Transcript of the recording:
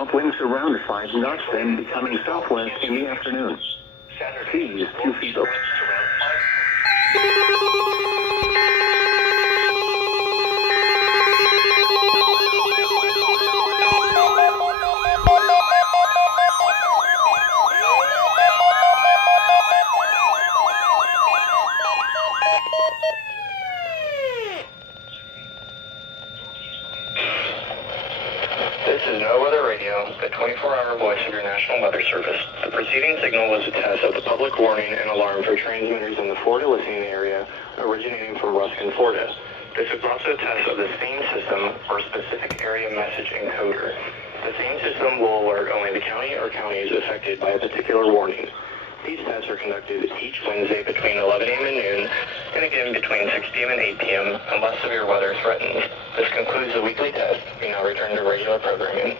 south, winds around 5 knots, then becoming southwest in the afternoon. Seas 2 feet open. This is No Weather Radio, the 24-hour voice of your National Weather Service. The preceding signal was a test of the public warning and alarm for transmitters in the Florida listening area originating from Ruskin, Florida. This is also a test of the same system for specific area message encoder. The same system will alert only the county or counties affected by a particular warning. These tests are conducted each Wednesday between 11 a.m. and noon, and again between 6 p.m. and 8 p.m. unless severe weather threatens. This concludes the weekly test. We now return to regular programming.